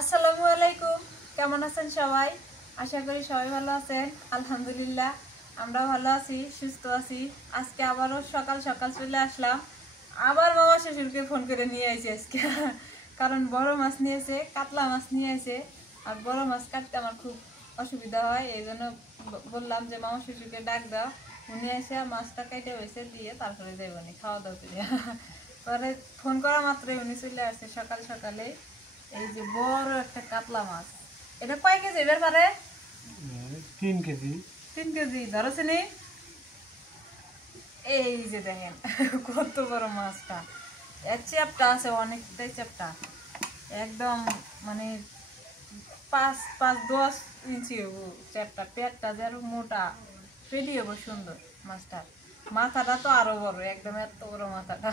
আসসালামু আলাইকুম, কেমন আছেন সবাই? আশা করি সবাই ভালো আছেন। আলহামদুলিল্লাহ আমরা ভালো আছি, সুস্থ আছি। আজকে আবারও সকাল সকাল চলে আসলাম। আবার বাবা শ্বশুরকে ফোন করে নিয়ে আইছি আজকে কারণ বড় মাছ নিয়েছে, কাতলা মাছ নিয়ে আসে। আর বড় মাছ কাটতে আমার খুব অসুবিধা হয়, এই জন্য বললাম যে মামা শ্বশুরকে ডাক দাও। উনি এসে মাছটা কেটে হয়েছে দিয়ে তারপরে যাইবনি খাওয়া দাওয়া করে পরে ফোন করা মাত্রই উনি চলে আসছে সকাল সকালে। এই যে বড় একটা কাতলা মাছ, এটা কয় কেজি এবার পারে? 3 কেজি। 3 কেজি ধরেছেনি। এই যে দেখেন কত বড় মাছটা, এর চ্যাপটা আছে অনেকটাই চ্যাপটা, একদম মানে 5-10 ইঞ্চি হবো চ্যাপটা। পেটটা যেন মোটা, পেটি হবো সুন্দর মাছটা। মাথাটা তো আরো বড়, একদম এত বড় মাথাটা।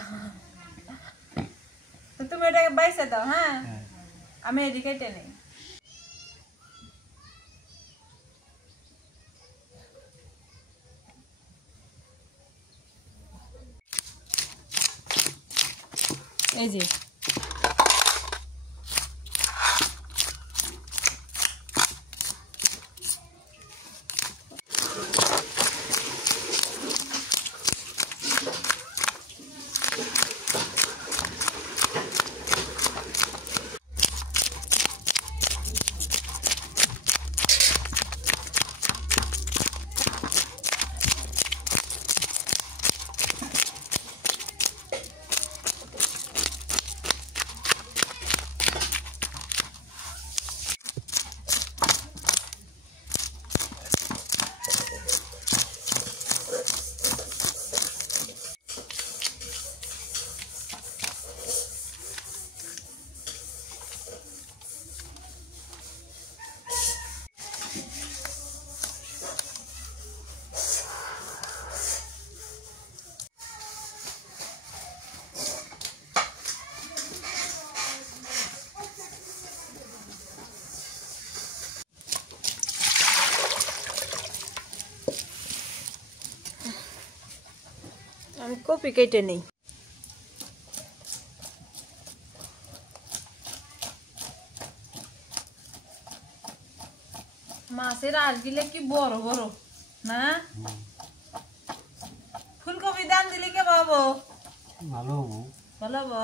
তো তুমি এটাকে বাইসে দাও, হ্যাঁ আমি এদিকে টেনে। এই যে আমি কপি কেটে নেই। মাছের আঁশগুলো কি বড় বড় না? ফুলকপি দাম দিলে কে পাবো? ভালো হবো। ভালো হবো।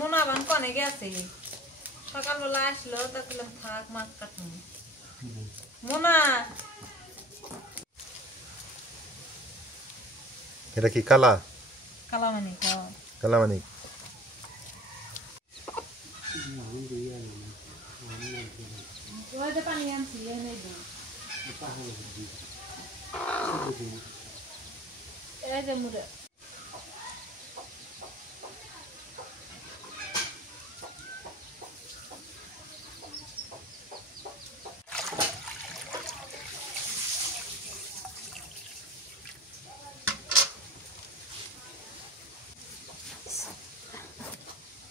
মোনা বান কনে গেছে, সকালবেলা আসলো দেখলাম থাক মাছ কাটুন। মোনা এটা কি কালা কালামানি কালামানি? পানি আনছি এই যে মুড়ে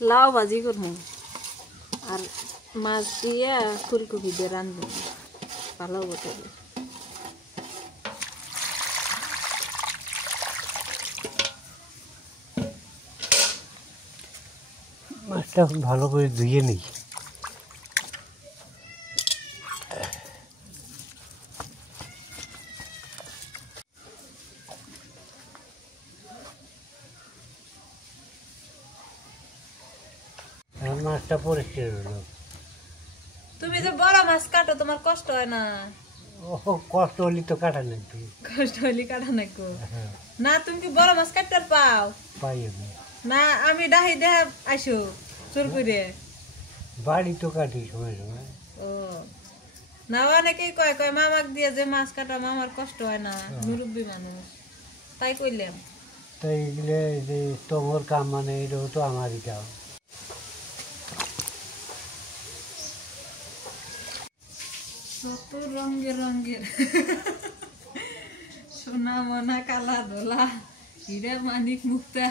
লাউ ভাজি করবো আর মাছ দিয়ে ফুলকপি দিয়ে রাঁধবো, ভালো বটে। মাছটা ভালো করে ধুয়ে নিই। মাছটা পরিষ্কার হলো। তুমি যে বড় মাছ কাটো তোমার কষ্ট হয় না? ও কষ্ট হলে তো কাটা নেই, কষ্ট হলে কাটা নাকো না? তুমি কি বড় মাছ কাটতে পাও? পাই আমি না আমি ডাহি দেহা আইসো চোর করে বাড়ি তো কাটি সময় সময়। ও না অনেকেই কয় কয় মামাক দিয়ে যে মাছ কাটা মামার কষ্ট হয় না, মুরব্বী মানুষ, তাই কইলাম। তো এইগুলো যে তোমার কাম মানে এটাও তো আমারই কাম। কত রঙের রঙের সোনা মনা কালা ধোলা হীরা মানিক মুক্তা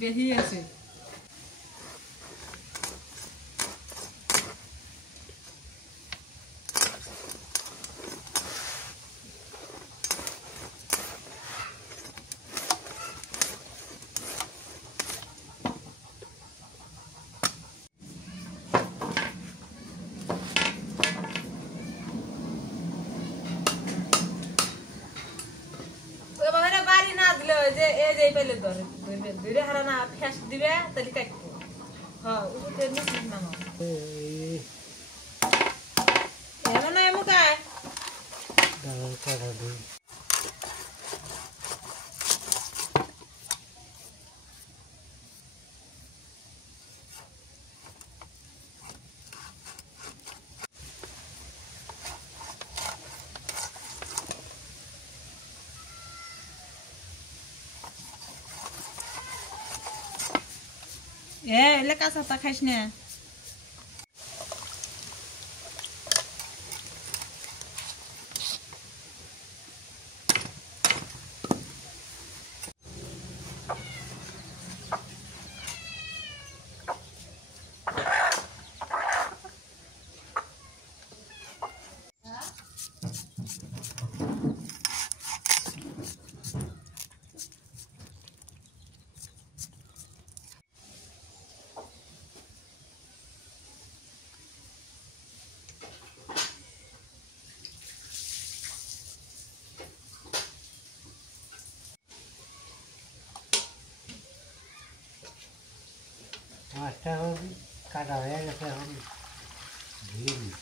বেশি আছে। বাড়ি না দিলে ওই যে এই যে পেলে ধরে ধরবে ধরে হারা না ফ্যাস দিবে তাহলে কাটবো। হ্যাঁ উপরে নিচে নামো এমন এমুকায় দাঁড়ার কাটা দিই। এলে কাঁচা তা খাইস না। মাছটা এখন কাটা হয়ে গেছে, এখন ধুয়ে দিই।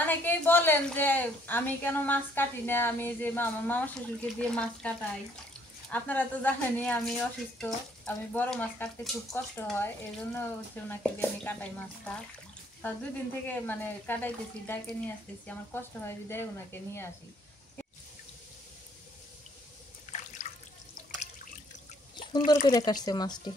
অনেকেই বলেন যে আমি কেন মাছ কাটি না, আমি যে মামা শ্বশুরকে দিয়ে মাছ কাটাই। আপনারা তো জানেনই আমি অসুস্থ, আমি বড় মাছ কাটতে খুব কষ্ট হয়, এই জন্য হচ্ছে ওনাকে দিয়ে আমি কাটাই মাছটা। তার 2 দিন থেকে মানে কাটাইতেছি, ডাকে নিয়ে আসতেছি, আমার কষ্ট হয় বিদায় ওনাকে নিয়ে আসি। সুন্দর করে কাটছে মাছটি।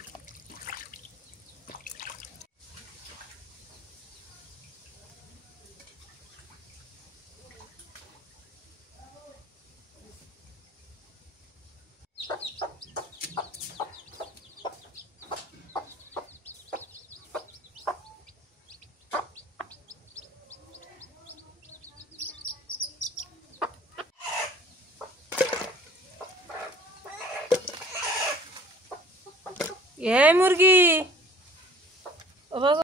এই মুরগি ও বাবা,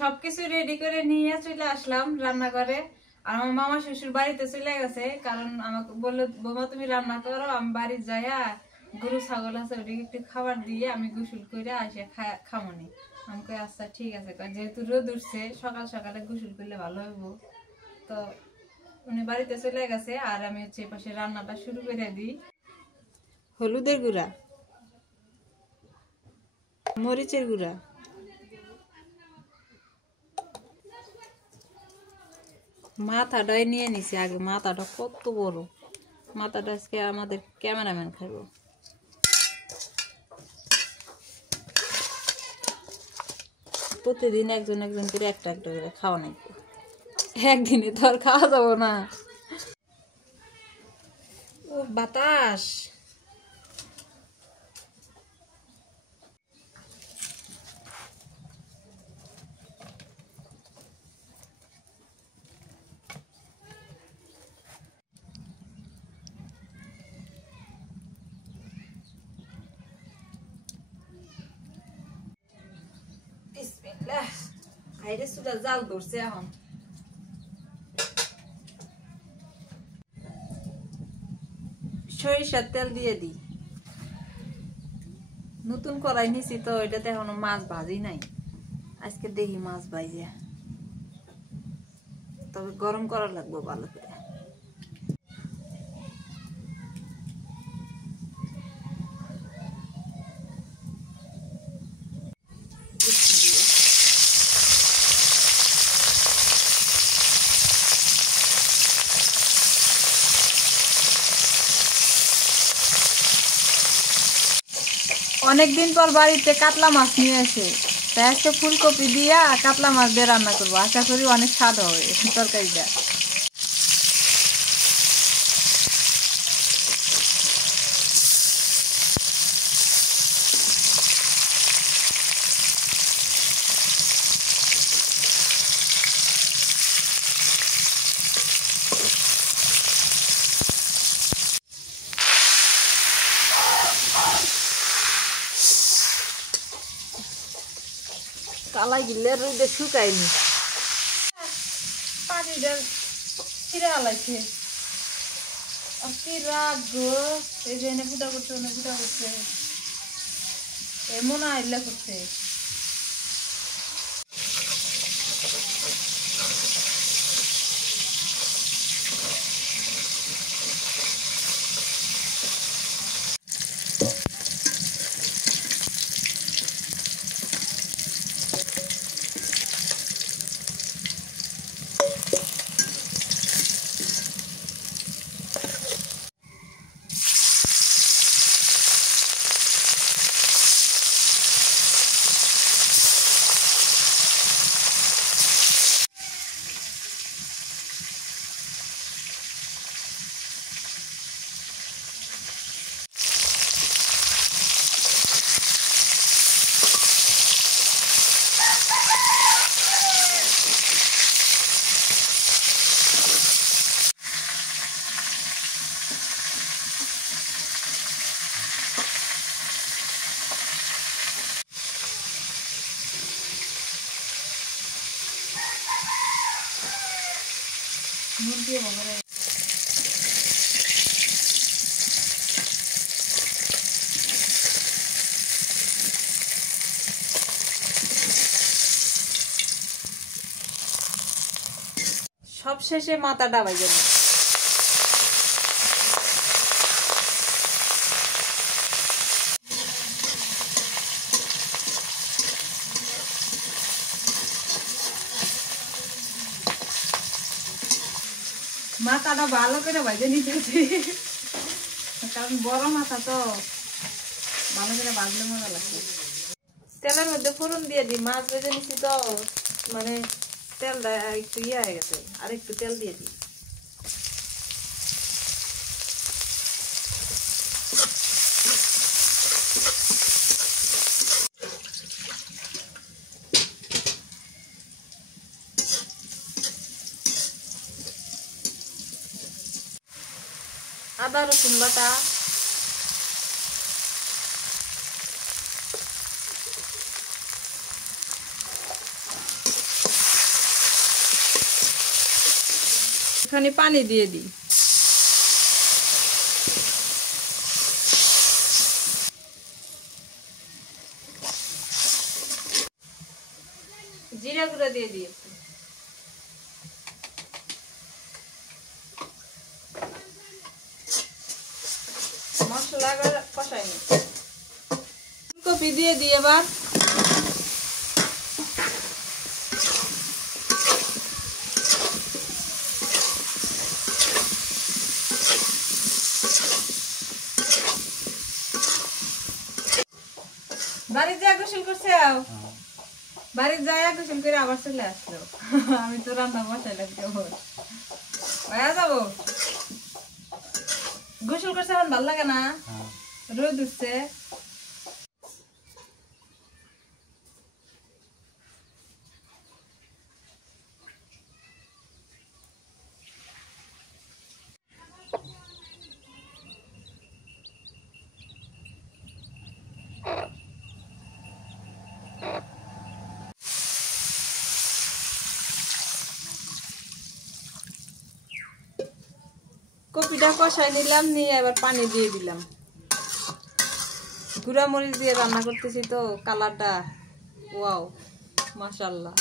সবকিছু রেডি করে নিয়ে চলে আসলাম রান্নাঘরে। আর আমার মামা শ্বশুর বাড়িতে চলে গেছে, কারণ আমাকে বললো বৌমা তুমি রান্না করো, আমি বাড়ি যাইয়া গরু ছাগল আছে ওটিকে একটু খাবার দিয়ে আমি গোসল করে আসে খামনি। আমি কই আচ্ছা ঠিক আছে, যেহেতু রোদ উঠছে সকাল সকালে গোসল করলে ভালো হইব। তো উনি বাড়িতে চলে গেছে, আর আমি হচ্ছে পাশে রান্নাটা শুরু করে দিই। হলুদের গুঁড়া, মরিচের গুঁড়া, মাথাটাই নিয়ে নিছি আগে। মাথাটা কত বড়, মাথাটা আজকে আমাদের ক্যামেরাম্যান খাইব। প্রতিদিন একজন একজন করে একটা একটা করে খাওয়া নাই, একদিনে তো আর খাওয়া যাবো না। ও বাতাস! বিসমিল্লাহ। খাইরে সুদা জাল ধরছে এখন। সরিষার তেল দিয়ে দিই। নতুন কড়াই নিছি তো, এটাতে এখনো মাছ ভাজি নাই। আজকে দেখি মাছ ভাজিয়া, তবে গরম করা লাগবে ভালো করে। অনেকদিন পর বাড়িতে কাতলা মাছ নিয়ে আসে, তাই আজকে ফুলকপি দিয়া কাতলা মাছ দিয়ে রান্না করবো। আশা করি অনেক স্বাদ হবে তরকারিটা। কালাই গিলে রোদে শুকায়নি, পানিটা ছিঁড়ে আলাইছে। কি রাখবো, এই যে এনে ফুটা করছে, ওনে ফুটা করছে, এমন আইলা করছে। মুরগি হবে সব শেষে মাথাটা বাজে না। মাথাটা ভালো করে ভাজে নিতেছি, কারণ বড় মাথা তো ভালো করে ভাজলে মজা লাগবে। তেলের মধ্যে ফোড়ন দিয়ে দিই, মাছ ভেজে নিচ্ছি তো মানে তেলটা একটু ইয়ে হয়ে গেছে, আর একটু তেল দিয়ে দিই। আদা রসুন বাটা, এখানে পানি দিয়ে দিই। জিরা গুঁড়া দিয়ে দিই। মশলা কষাই নি, ফুলকপি দিয়ে দিই এবার। বাড়ি যা গোসল করছে বাড়ি যায় গোসল করে আবার চলে আসলো আমি তো রান্না বসাইলাম কেবল ভাইয়া যাবো গোসল করছে এখন ভাল লাগে না রোদ উঠছে কপিটা কষাই নিলাম নিয়ে এবার পানি দিয়ে দিলাম গুঁড়া মরিচ দিয়ে রান্না করতেছি তো কালারটা ওয়াও মাশাআল্লাহ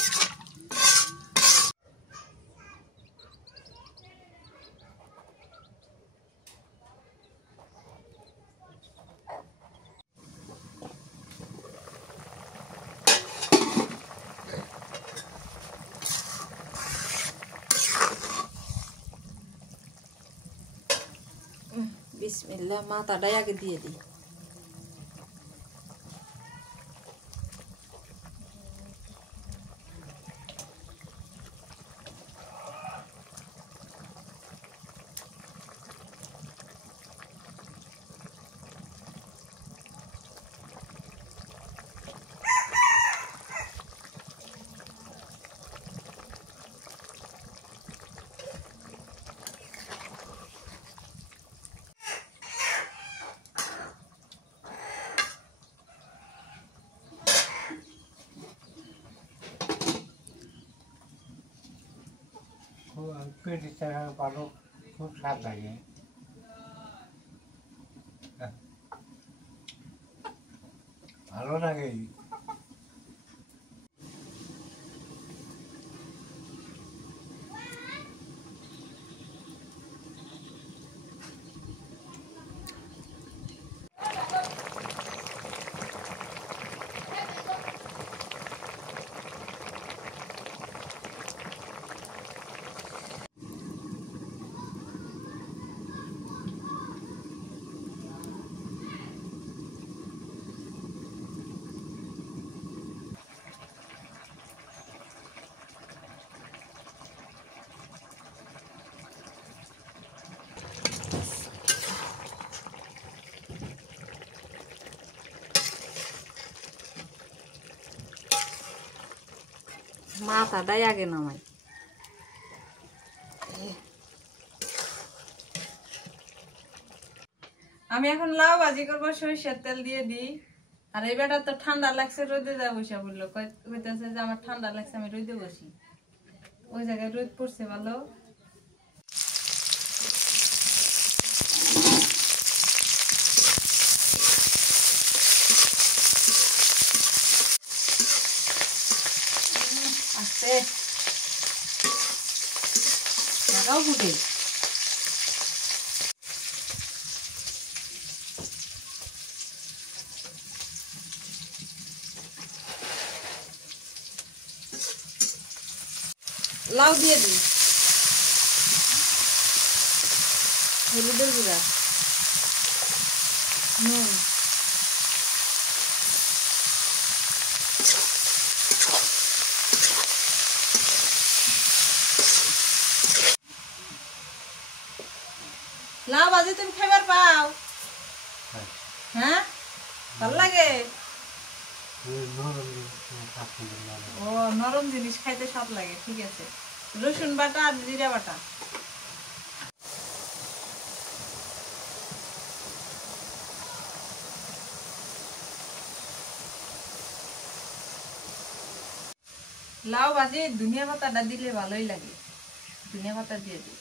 বিসমিল্লাহ মাথাটাই আগে দিয়ে দিই পেটি ছাড়া ভালো খুব স্বাদ লাগে ভালো লাগে মাথাটাই আগে নামাই আমি এখন লাউ ভাজি করবো সরিষার তেল দিয়ে দিই আর এই বেটা তো ঠান্ডা লাগছে রোদে যা বসে বললো কইতেছে যে আমার ঠান্ডা লাগছে আমি রোদে বসি ওই জায়গায় রোদ পড়ছে ভালো আস্তে লাগাও ফুটে লাউ দিয়ে দিই হলুদের গুঁড়া নুন লাউ ভাজি তুমি খাবার পাও হ্যাঁ ভালো লাগে ও নরম জিনিস খাইতে স্বাদ লাগে ঠিক আছে রসুন বাটা আর জিরা বাটা লাউ ভাজি ধনিয়া পাতাটা দিলে ভালোই লাগে ধনিয়া পাতা দিয়ে দিই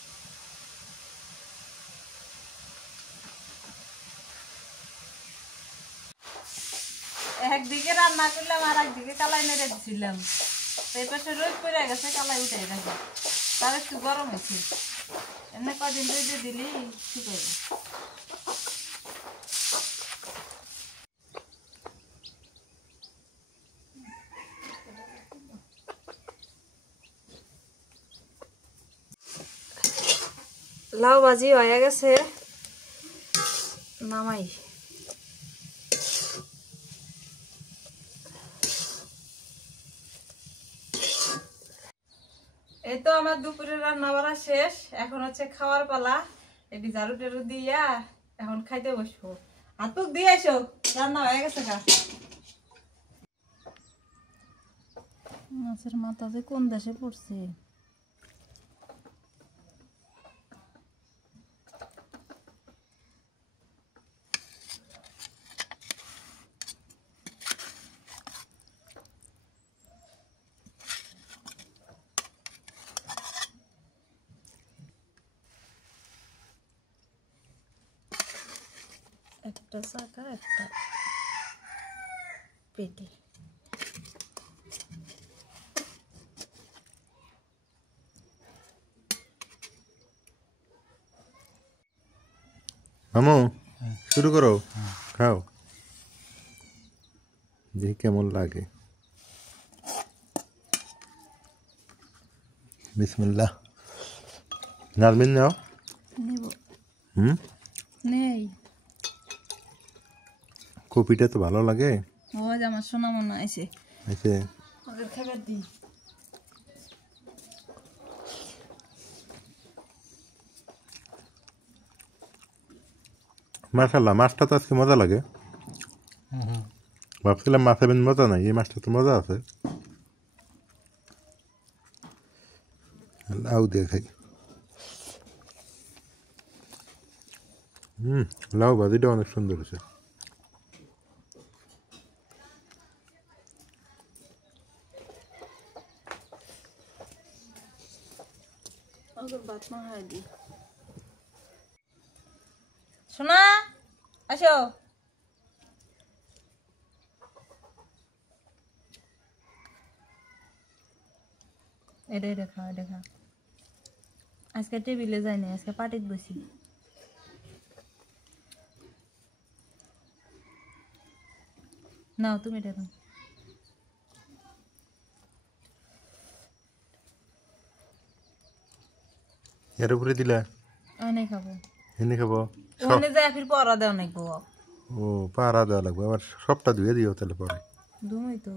একদিকে রান্না করলাম আর একদিকে কালাই নেড়ে দিছিলাম এই পাশে রোদ পড়ে গেছে কালাই উঠে গেছে তার একটু গরম হয়েছে এমনি কদিন রোদে দিলি ঠিক হবে লাউ ভাজি হয়ে গেছে নামাই এই তো আমার দুপুরের রান্না বাড়া শেষ, এখন হচ্ছে খাওয়ার পালা। এটি ঝাড়ু টাড়ু দিয়া এখন খাইতে বসবো। হাতুক দিয়ে এসো, রান্না হয়ে গেছে। মাছের মাথা যে কোন দেশে পড়ছে। একটা চাকা একটা পেটি। মামু শুরু করো, খাও, দেখি কেমন লাগে। বিসমিল্লাহ। নাজমিন নাও। নেব নেই, কপিটা তো ভালো লাগে। ও যে আমার সোনা মনে আছে, আচ্ছা ওদের খাবার দিই। মাশাল্লাহ, মাছটা তো আজকে মজা লাগে। ভাবছিলাম মাছে বেন মজা নাই, এই মাছটা তো মজা আছে। লাউ দিয়ে খাই। লাউ ভাজিটা অনেক সুন্দর হয়েছে। সোনা আসো। এটা এটা খা, এটা খা। আজকে টেবিলে যায়নি, আজকে পার্টিতে বসি। নাও তুমি এটা খাও। এর উপরে দিলা অনেক খাবো, এনে খাবো। ওখানে যায় ফির পরা দেওয়া নাকি বউ। ও পাড়া দেওয়া লাগবে, আবার সবটা ধুয়ে দিও তাহলে পরে। দুমই তো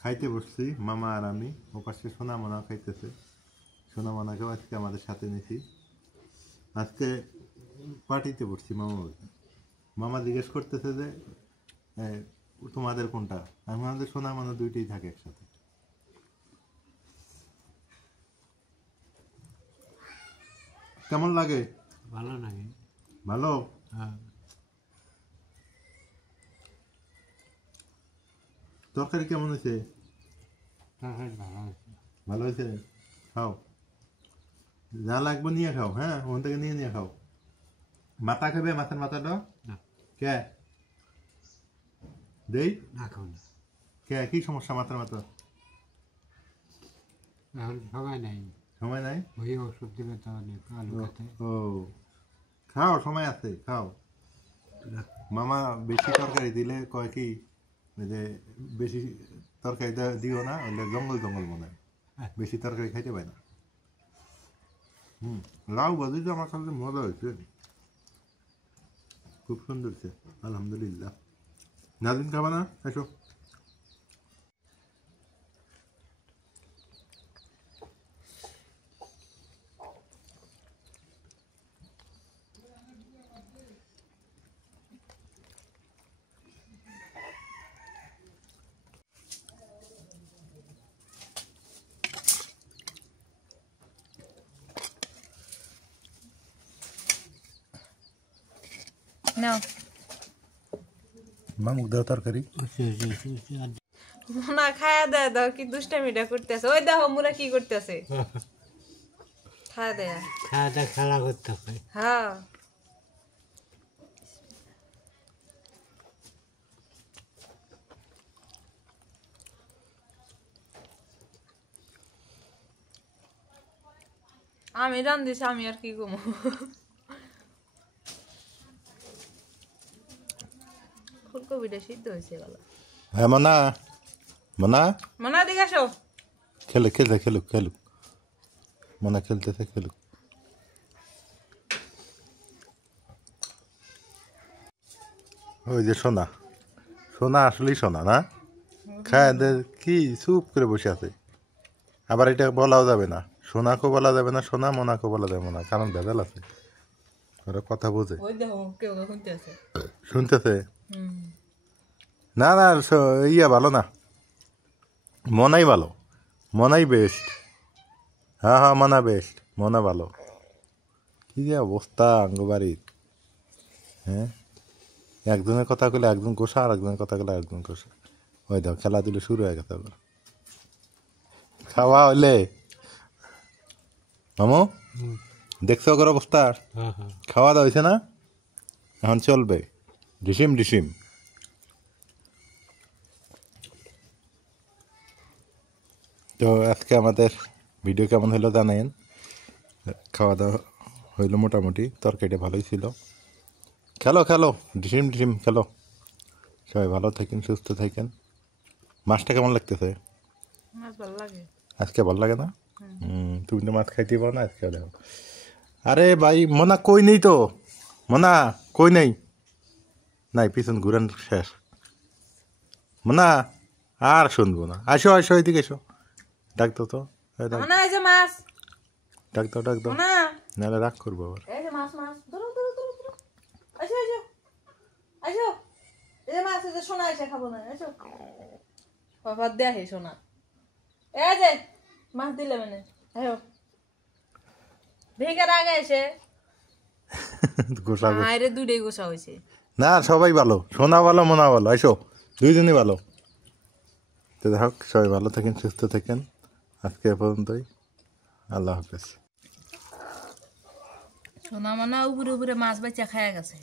খাইতে বসছি মামা আর আমি, ও পাশে সোনামনা খাইতেছে। সোনামনাকেও আজকে আমাদের সাথে নিছি। আজকে পার্টিতে বসছি মামা বাড়ি। মামা জিজ্ঞেস করতেছে যে তোমাদের কোনটা, আমাদের সোনামনা দুইটাই থাকে একসাথে। কেমন লাগে? ভালো লাগে। ভালো। হ্যাঁ, তরকারি কেমন হয়েছে? তরকারি ভালো আছে। ভালো হয়েছে, খাও। যা লাগবে নিয়ে খাও, হ্যাঁ ওখান থেকে নিয়ে নিয়ে খাও। মাথা খাবে? মাথার মাথাটা না, কে দেই? না খাও না, কে কি সমস্যা মাথার মাথা? এখন সময় নাই। সময় নাই? ওই ওষুধ দিবে তো অনেক আলু খেতে। ও খাও, সময় আছে, খাও। মামা বেশি তরকারি দিলে কয় কি যে বেশি তরকারি দিও না, ওইটা জঙ্গল জঙ্গল মনে হয়, বেশি তরকারি খাইতে পায় না। লাউ ভাজি তো আমার কাছে মজা হয়েছে, খুব সুন্দর হয়েছে, আলহামদুলিল্লাহ। নাদিন খাবা না? এসো। নাও। মামুক দাও তরকারি। না খায়া দেয় দাও, কি দুষ্টামিটা করতেছে। ওই দেখো মুরা কি করতেছে, খায়া দেয়া। খাওয়া দাওয়া খেলা করতে হবে। হ্যাঁ আমি রান্ধিছি, আমি আর কি কমু। ফুলকপিটা সিদ্ধ হয়েছে গেল। হ্যাঁ মনা, মনা মনে দিকে আসো। খেলুক খেলতে, খেলুক খেলুক, মনা খেলতেছে, খেলুক। ওই যে সোনা, সোনা আসলেই সোনা না? খায় কি চুপ করে বসে আছে। আবার এটা বলাও যাবে না, সোনাকেও বলা যাবে না সোনা, মোনাকেও বলা যাবে না, কারণ ভেজাল আছে। ওরা কথা বোঝে, ওই দেখো কেউ শুনতে আছে। শুনতেছে। না না ইয়া ভালো না, মনাই ভালো, মনাই বেস্ট। হ্যাঁ হ্যাঁ মনা বেস্ট, মনা ভালো। কি যে অবস্থা আঙ্গবাড়ির, হ্যাঁ একজনের কথা কইলে একজন গোসা, আর একজনের কথা কইলে একজন গোসা। ওই দাও খেলাধুলো শুরু হয়ে গেছে আবার। খাওয়া হইলে মামু দেখছো ওর অবস্থা, হ্যাঁ হ্যাঁ খাওয়া দাওয়া হয়েছে না, এখন চলবে ডিসিম ডিসিম। তো আজকে আমাদের ভিডিও কেমন হলো জানেন। খাওয়া দাওয়া হইলো মোটামুটি, তরকারিটা ভালোই ছিল। খেলো খেলো ডিসিম ডিসিম খেলো, সবাই ভালো থাকেন সুস্থ থাকেন। মাছটা কেমন লাগতেছে মাছ ভালো লাগে। আজকে? ভালো লাগে না? তুমি তো মাছ খাইতে পারো না আজকে। দেখো আরে ভাই মনা কই নেই তো, মনা কই নেই, নাই পিছন ঘুরান শেষ। মনা আর শুনবো না, আসো আসো এদিকে এসো, ডাকতো তো, এই ডাক, না এই যে মাছ, ডাকতো ডাকতো, না নাহলে রাগ করবো আবার। এই যে মাছ মাছ ধরো ধরো ধরো ধরো, আসো আসো আসো, এই যে মাছ, এই যে সোনা এসে খাবো না, আসো বাবা দেখে সোনা, এই যে মাছ দিলে মানে আয়ো ভেঙে আগে এসে গোসা আরে দুটোই গোসা হয়েছে। না সবাই ভালো, সোনা ভালো মোনা ভালো, এসো দুইজনই ভালো। তো দেখ সবাই ভালো থাকেন সুস্থ থাকেন, আজকে এ পর্যন্তই, আল্লাহ হাফেজ। সোনা মানা উপরে উপরে মাছ বাচ্চা খায়া গেছে।